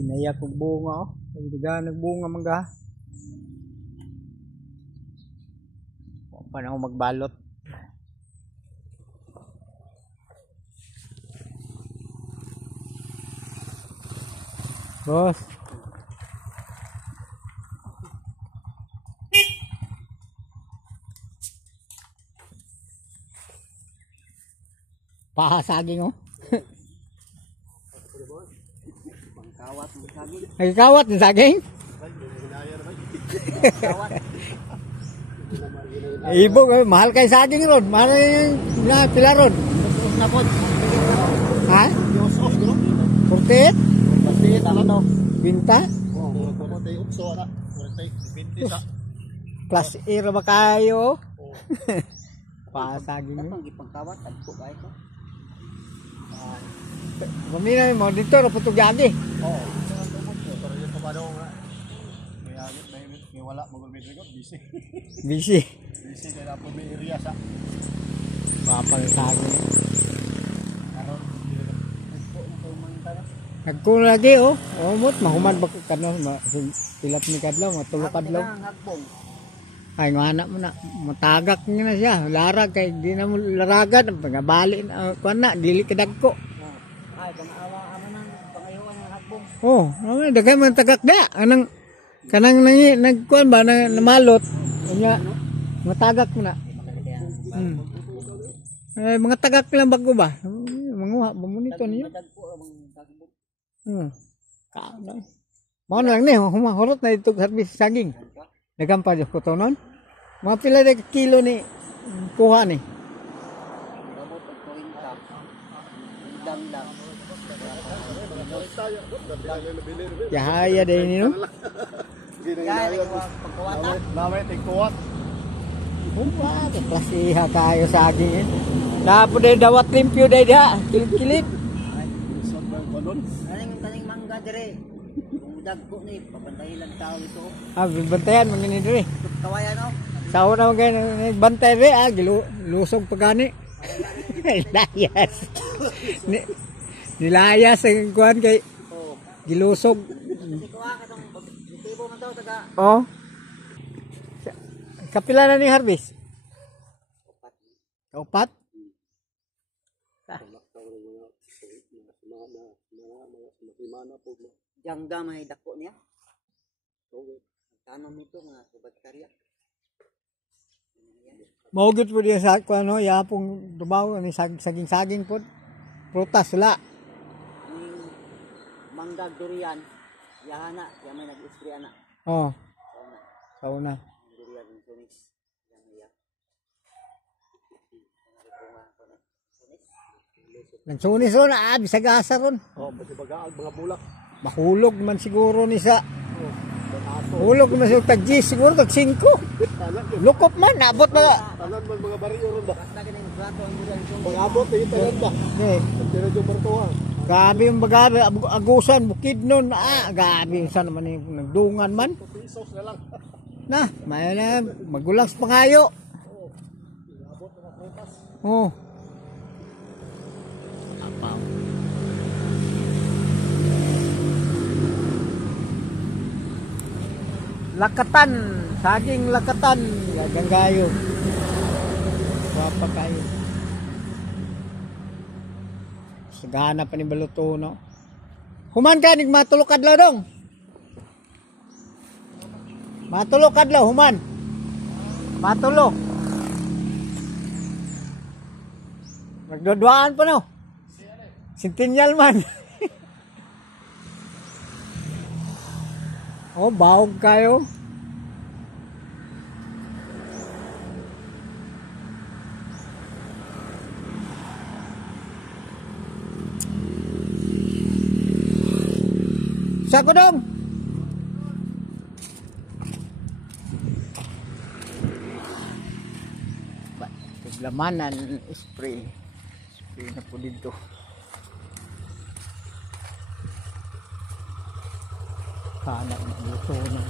Inaya kong bunga oh. Nagbunga mangga. Paano ako magbalot? Boss. Pahasaging oh. Pangkawat ng saging. Nagkawat ng saging? Ibog, mahal kay saging ron. Mahal na pila ron. Ha? Yung sauce bro. 48? 48 ano to? Binta? Oo, 48 so ana. 48 sa. Plus ira ba kayo? Pahasaging yun. Ang gipangkawat tagpo kay ko. Mamina mo dito ra putog yagi. Oo. Pero yung pabado nga. May wala magulmit ko busy. Busy. Busy kaya po may area sa. Papal saging. Karon ko mangita. Nagkung lagi oh. Umot mahumad ba kano pilat ni kadlaw matulog kadlaw. Ay nga anak mo na matagak niya na siya. Larag kay di na mo laragan pagabali na kuan na dili kadagko. Ay pang-awa ama nang pangayuan ng hagbong. Oh, dagay man tagak da. Anang kanang nagkuan ba na namalot. Unya matagak mo na. Eh mga tagak lang bago ba? Manguha ba mo nito niyo? Kaano. Mao na lang ni humahurot na itog service saging. Nagampa jo ko to non. Mga pila de kilo ni kuha ni. Yahaya din ni no. Namay tingkuwat. Umpa, klasiha tayo saging eh. Dapat day dawat limpyo day da, kilip-kilip. Kaning mangga dire. Kung dagko ni papantayin lang tao ito. Ah, bantayan mangini dire. Kawayan no. Sa una mga nagbantay re, lusog pagani. Nilayas. Nilayas ang kuhan kay gilusog. Oh. Kapila na ni harvest? Kaupat? Yang damay dako niya. Tanong nito mga subat karya. Maugit po diya sa ano, yapong dumaw ni saging-saging po. Prutas wala. Ning mangga durian, yahana, yamay nag-istri ana. Oh. Sauna. Durian ng tunis. Yan. Nagsunis ron, bisag asa ron. Oh, pati bagaan mga bulak. Mahulog man siguro ni sa. Hulog man siguro tag-10 siguro tag-5. Lukop man, abot ba? Tanan man mga bariyo ron ba? Basta kining plato ang durian. Pag-abot ay tanan ba? Okay. Tira yung bartuhan. Grabe yung bagabi, agusan, bukid nun. Grabe, saan naman yung nagdungan man. Pisos na lang. Na, may na, magulang sa pangayo. Oh. Apaw. Lakatan, saging lakatan, gaganggayo. Wapa kayo. Sagana pa ni baluto no. Human ka nig matulog kadlaw dong. Matulog kadlaw human. Matulog. Magdodwaan pa no. Sintinyal man. Oh, baog kayo. Sako dong. Lamanan spray. Spray na po dito. Kana na luto na.